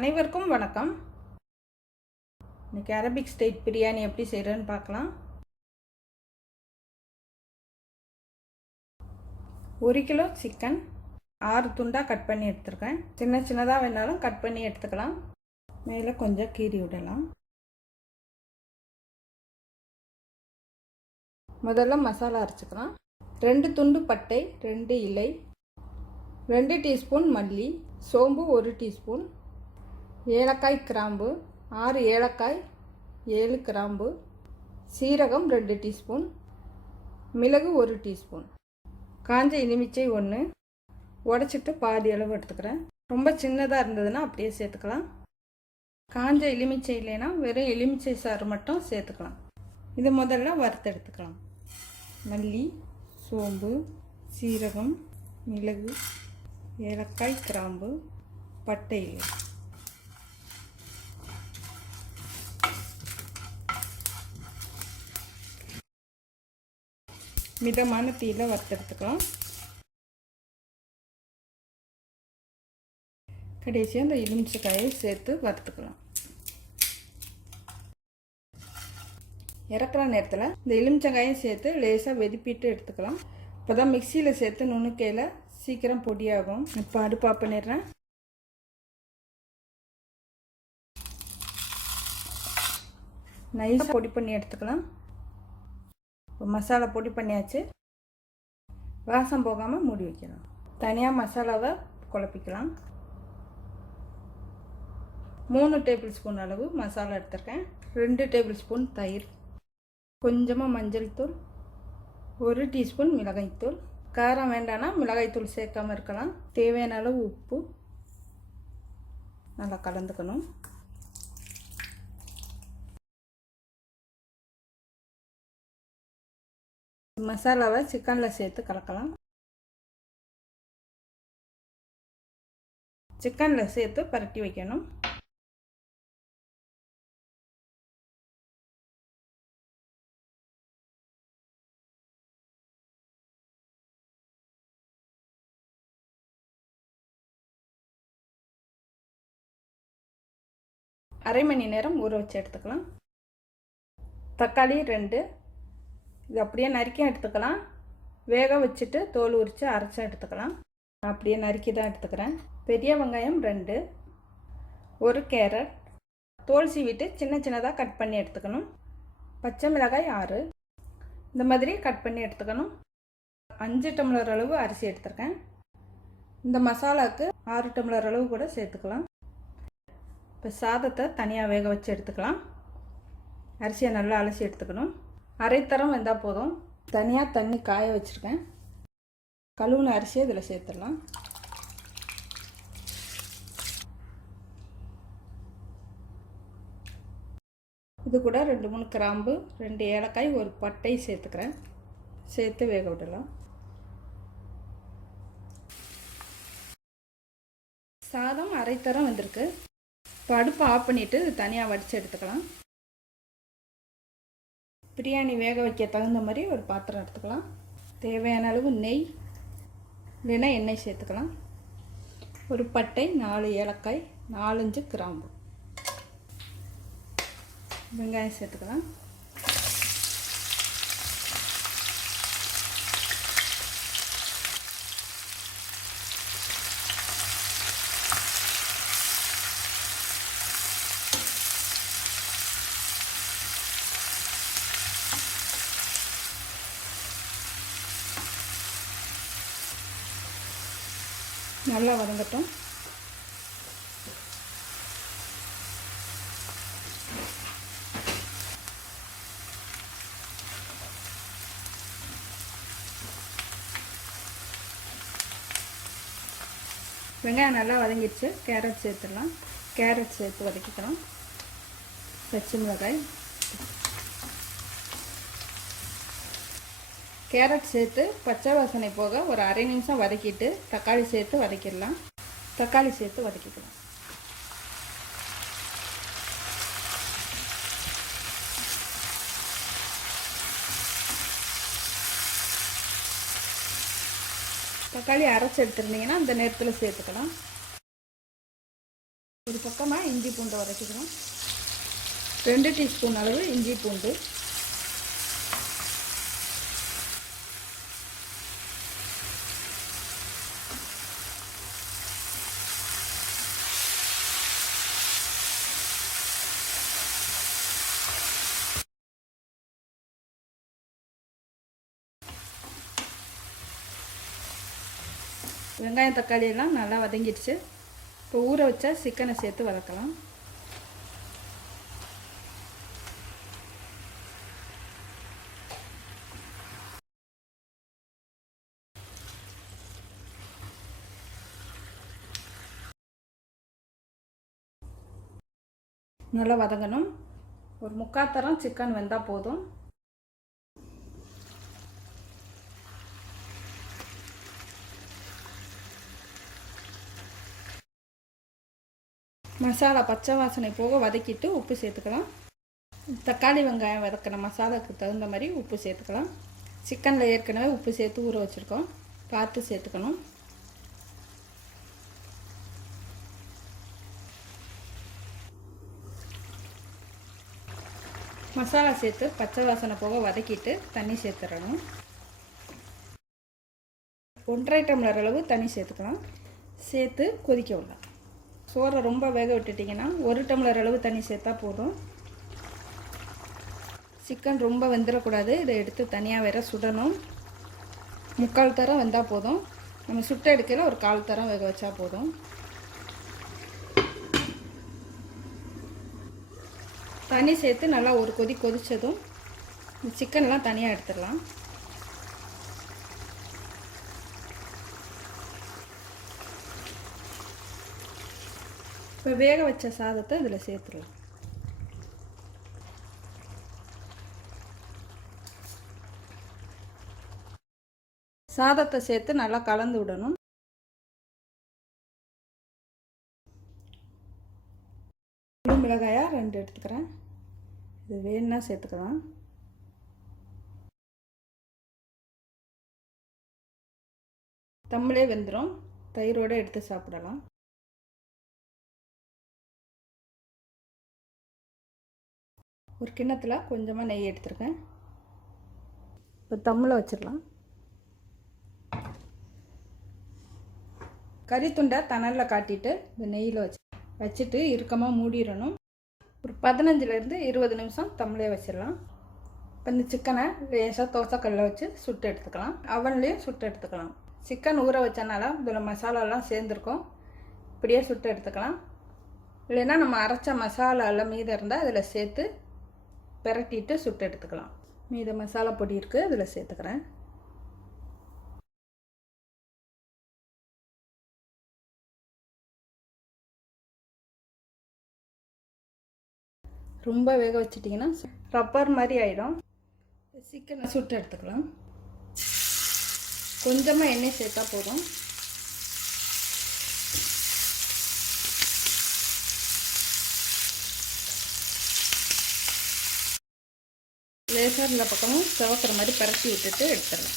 அனைவருக்கும் வணக்கம். இன்னைக்கு அரபிக் ஸ்டைல் பிரியாணி எப்படி செய்கிறேன்னு பார்க்கலாம். 1 கிலோ சிக்கன் 6 துண்டாக கட் பண்ணி எடுத்துருக்கேன். சின்ன சின்னதாக வேணாலும் கட் பண்ணி எடுத்துக்கலாம். மேலே கொஞ்சம் கீறி விடலாம். முதல்ல மசாலா அரைச்சிக்கலாம். 2 துண்டு பட்டை, 2 இலை, 2 டீஸ்பூன் மல்லி, சோம்பு 1 டீஸ்பூன், ஏலக்காய் கிராம்பு 6 ஏலக்காய், 7 கிராம்பு, சீரகம் 2 டீஸ்பூன், மிளகு 1 டீஸ்பூன், காஞ்ச எலுமிச்சை 1 உடைச்சிட்டு பாதி அளவு எடுத்துக்கிறேன். ரொம்ப சின்னதாக இருந்ததுன்னா அப்படியே சேர்த்துக்கலாம். காஞ்ச எலுமிச்சை இல்லைன்னா வெறும் எலுமிச்சை சாறு மட்டும் சேர்த்துக்கலாம். இது முதல்ல வறுத்து எடுத்துக்கலாம். மல்லி, சோம்பு, சீரகம், மிளகு, ஏலக்காய் கிராம்பு, பட்டை இலை. மிதமான தீயில வறுத்தெடுத்துக்கலாம். கடைசியாக அந்த எலுமிச்சைக்காயை சேர்த்து வறுத்துக்கலாம். இறக்குற நேரத்தில் இந்த எலுமிச்சங்காயை சேர்த்து லேசாக வெதுப்பிட்டு எடுத்துக்கலாம். இப்போ தான் மிக்சியில் சேர்த்து நுணுக்கையில் சீக்கிரம் பொடியாகும். இப்போ அடுப்பு ஆஃப் பண்ணிடுறேன். நைஸாக பொடி பண்ணி எடுத்துக்கலாம். இப்போ மசாலா பொடி பண்ணியாச்சு. வாசம் போகாமல் மூடி வைக்கலாம். தனியாக மசாலாவை குழப்பிக்கலாம். 3 டேபிள் ஸ்பூன் அளவு மசாலா எடுத்துருக்கேன். 2 டேபிள் ஸ்பூன் தயிர், கொஞ்சமாக மஞ்சள் தூள், 1 டீஸ்பூன் மிளகாய்த்தூள். காரம் வேண்டாம்னா மிளகாய்த்தூள் சேர்க்காமல் இருக்கலாம். தேவையான அளவு உப்பு. நல்லா கலந்துக்கணும். மசாலாவை சிக்கனில் சேர்த்து கலக்கலாம். சிக்கனில் சேர்த்து பரட்டி வைக்கணும். அரை மணி நேரம் ஊற வச்சு எடுத்துக்கலாம். தக்காளி 2, இது அப்படியே நறுக்கி எடுத்துக்கலாம். வேக வச்சுட்டு தோல் உரித்து அரைச்சி எடுத்துக்கலாம். அப்படியே நறுக்கி தான் எடுத்துக்கிறேன். பெரிய வெங்காயம் 2, 1 கேரட் தோல் சீவிட்டு சின்ன சின்னதாக கட் பண்ணி எடுத்துக்கணும். பச்சை மிளகாய் 6 இந்த மாதிரி கட் பண்ணி எடுத்துக்கணும். 5 டம்ளர் அளவு அரிசி எடுத்துருக்கேன். இந்த மசாலாவுக்கு 6 டம்ளர் அளவு கூட சேர்த்துக்கலாம். இப்போ சாதத்தை தனியாக வேக வச்சு எடுத்துக்கலாம். அரிசியை நல்லா அலசி எடுத்துக்கணும். அரைத்தரம் வெந்தால் போதும். தனியாக தண்ணி காய வச்சுருக்கேன். கழுவுன அரிசியை இதில் சேர்த்துடலாம். இது கூட 2-3 கிராம்பு, 2 ஏலக்காய், 1 பட்டை சேர்த்துக்கிறேன். சேர்த்து வேக விடலாம். சாதம் அரைத்தரம் வந்திருக்கு. இப்போ அடுப்பை ஆஃப் பண்ணிவிட்டு தனியாக வடித்து எடுத்துக்கலாம். பிரியாணி வேக வைக்க தகுந்த மாதிரி ஒரு பாத்திரம் எடுத்துக்கலாம். தேவையான அளவு நெய் இல்லைன்னா எண்ணெய் சேர்த்துக்கலாம். ஒரு பட்டை, 4 ஏலக்காய், 4-5 கிராம்பு, வெங்காயம் சேர்த்துக்கலாம். நல்லா வதங்கட்டும். வெங்காயம் நல்லா வதங்கிடுச்சு. கேரட் சேர்த்துடலாம். கேரட் சேர்த்து வதக்கிக்கலாம். பச்சை மிளகாய், கேரட் சேர்த்து பச்சை வாசனை போக ஒரு அரை நிமிஷம் வதக்கிட்டு தக்காளி சேர்த்து வதக்கிடலாம். தக்காளி சேர்த்து வதக்கிக்கலாம். தக்காளி அரைச்சி எடுத்துருந்தீங்கன்னா அந்த நேரத்தில் சேர்த்துக்கலாம். ஒரு பக்கமாக இஞ்சி பூண்டை வதக்கிக்கலாம். 2 டீஸ்பூன் அளவு இஞ்சி பூண்டு, வெங்காயம் தக்காளி எல்லாம் நல்லா வதங்கிடுச்சு. இப்போ ஊற வச்சா சிக்கனை சேர்த்து வதக்கலாம். நல்லா வதங்கணும். ஒரு 3/4 தரம் சிக்கன் வெந்தால் போதும். மசாலா பச்சை வாசனை போக வதக்கிட்டு உப்பு சேர்த்துக்கலாம். தக்காளி வெங்காயம் வதக்கின மசாலாவுக்கு தகுந்த மாதிரி உப்பு சேர்த்துக்கலாம். சிக்கனில் ஏற்கனவே உப்பு சேர்த்து ஊற வச்சுருக்கோம், பார்த்து சேர்த்துக்கணும். மசாலா சேர்த்து பச்சை வாசனை போக வதக்கிட்டு தண்ணி சேர்த்துடணும். 1.5 டம்ளர் அளவு தண்ணி சேர்த்துக்கலாம். சேர்த்து கொதிக்க விடலாம். சோறை ரொம்ப வேக விட்டுட்டிங்கன்னா 1 டம்ளர் அளவு தண்ணி சேர்த்தா போதும். சிக்கன் ரொம்ப வெந்துடக்கூடாது. இதை எடுத்து தனியாக வேற சுடணும். 3/4 தரம் வெந்தால் போதும். நம்ம சுட்ட எடுக்கையில் ஒரு 1/4 தரம் வேக வச்சா போதும். தண்ணி சேர்த்து நல்லா ஒரு கொதி கொதித்ததும் இந்த சிக்கன்லாம் தனியாக எடுத்துடலாம். இப்போ வேக வச்ச சாதத்தை இதில் சேர்த்துடலாம். சாதத்தை சேர்த்து நல்லா கலந்து விடணும். மிளகாயாக 2 எடுத்துக்கிறேன். இது வேணுன்னா சேர்த்துக்கலாம். தம்மிலே வெந்துடும். தயிரோடு எடுத்து சாப்பிடலாம். ஒரு கிண்ணத்தில் கொஞ்சமாக நெய் எடுத்துருக்கேன். இப்போ தம்மில் வச்சிடலாம். கறி துண்டை தணலில் காட்டிட்டு இந்த நெய்யில் வச்சுட்டு இறுக்கமாக மூடிடணும். ஒரு 15லேருந்து 20 நிமிஷம் தம்மிலே வச்சிடலாம். இப்போ இந்த சிக்கனை லேசாக தோசைக்கல்லில் வச்சு சுட்டு எடுத்துக்கலாம். அவன்லேயும் சுட்டு எடுத்துக்கலாம். சிக்கன் ஊற வச்சனால இதில் மசாலாலாம் சேர்ந்துருக்கோம். இப்படியே சுட்டு எடுத்துக்கலாம். இல்லைன்னா நம்ம அரைச்ச மசாலா எல்லாம் மீதம் இருந்தால் அதில் சேர்த்து பிரட்டிட்டு சுட்டு எடுத்துக்கலாம். மீத மசாலா பொடி இருக்குது, அதில் சேர்த்துக்கிறேன். ரொம்ப வேக வச்சிட்டிங்கன்னா ரப்பர் மாதிரி ஆகிடும். சிக்கனை சுட்டு எடுத்துக்கலாம். கொஞ்சமாக எண்ணெய் சேர்த்தா போதும். லேசாக இந்த பக்கமும் சவக்கிற மாதிரி பரட்டி விட்டுட்டு எடுத்துடலாம்.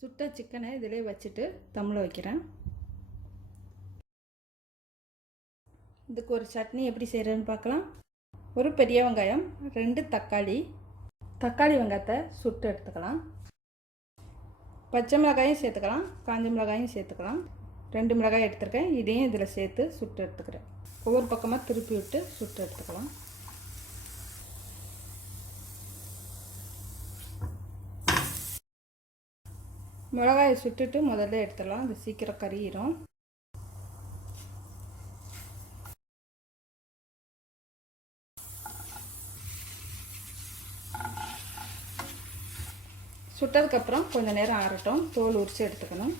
சுட்ட சிக்கனை இதிலே வச்சுட்டு தம்மில் வைக்கிறேன். இதுக்கு ஒரு சட்னி எப்படி செய்கிறதுன்னு பார்க்கலாம். ஒரு பெரிய வெங்காயம், 2 தக்காளி வெங்காயத்தை சுட்டு எடுத்துக்கலாம். பச்சை மிளகாயும் சேர்த்துக்கலாம், காஞ்ச மிளகாயும் சேர்த்துக்கலாம். 2 மிளகாய் எடுத்துருக்கேன். இதையும் இதில் சேர்த்து சுட்டு எடுத்துக்கிறேன். ஒவ்வொரு பக்கமாக திருப்பி விட்டு சுட்டு எடுத்துக்கலாம். மிளகாயை சுட்டுட்டு முதல்ல எடுத்துடலாம். அது சீக்கிரம் கறியிடும். சுட்டதுக்கப்புறம் கொஞ்சம் நேரம் ஆறட்டும். தோல் உரித்து எடுத்துக்கணும்.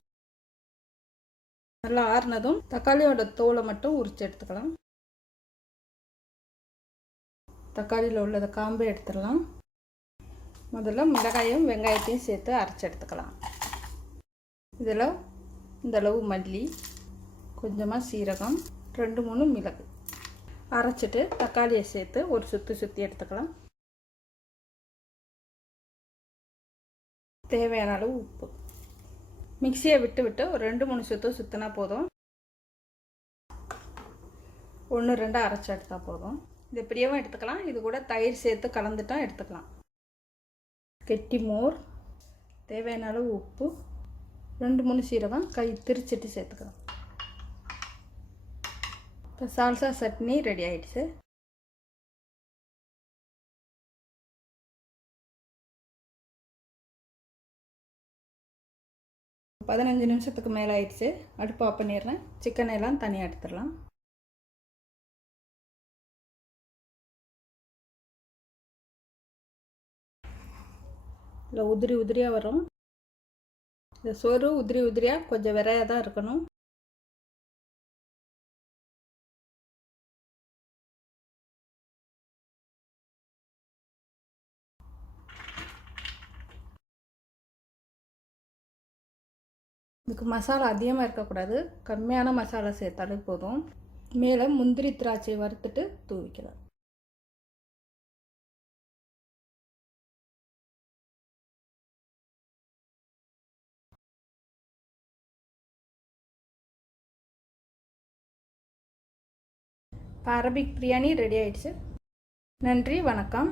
நல்லா ஆறுனதும் தக்காளியோட தோலை மட்டும் உரித்து எடுத்துக்கலாம். தக்காளியில் உள்ளதை காம்பை எடுத்துடலாம். முதல்ல மிளகாயும் வெங்காயத்தையும் சேர்த்து அரைச்சி எடுத்துக்கலாம். இதில் இந்த அளவு மல்லி, கொஞ்சமாக சீரகம், 2-3 மிளகு அரைச்சிட்டு தக்காளியை சேர்த்து ஒரு சுற்றி எடுத்துக்கலாம். தேவையான அளவு உப்பு. மிக்சியை விட்டு ஒரு 2-3 சுற்றினா போதும். 1-2 அரைச்சி எடுத்தால் போதும். இது இப்படியேவும் எடுத்துக்கலாம். இது கூட தயிர் சேர்த்து கலந்துட்டா எடுத்துக்கலாம். கெட்டி மோர், தேவையான அளவு உப்பு, 2-3 சீரகம் திரிச்சிட்டு சேர்த்துக்கலாம். இப்போ சால்சா சட்னி ரெடி ஆயிடுச்சு. ஒரு 15 நிமிஷத்துக்கு மேலே ஆயிடுச்சு. அடுப்பு ஆஃப் பண்ணிடுறேன். சிக்கனை எல்லாம் தனியாக எடுத்துடலாம். இல்லை உதிரியாக வரும். இந்த சோறு உதிரியாக கொஞ்சம் விரையாக தான் இருக்கணும். இதுக்கு மசாலா அதிகமாக இருக்கக்கூடாது. கம்மியான மசாலா சேர்த்தாலே போதும். மேலே முந்திரி திராட்சை வறுத்துட்டு தூவிக்கலாம். அரபிக் பிரியாணி ரெடி ஆயிடுச்சு. நன்றி, வணக்கம்.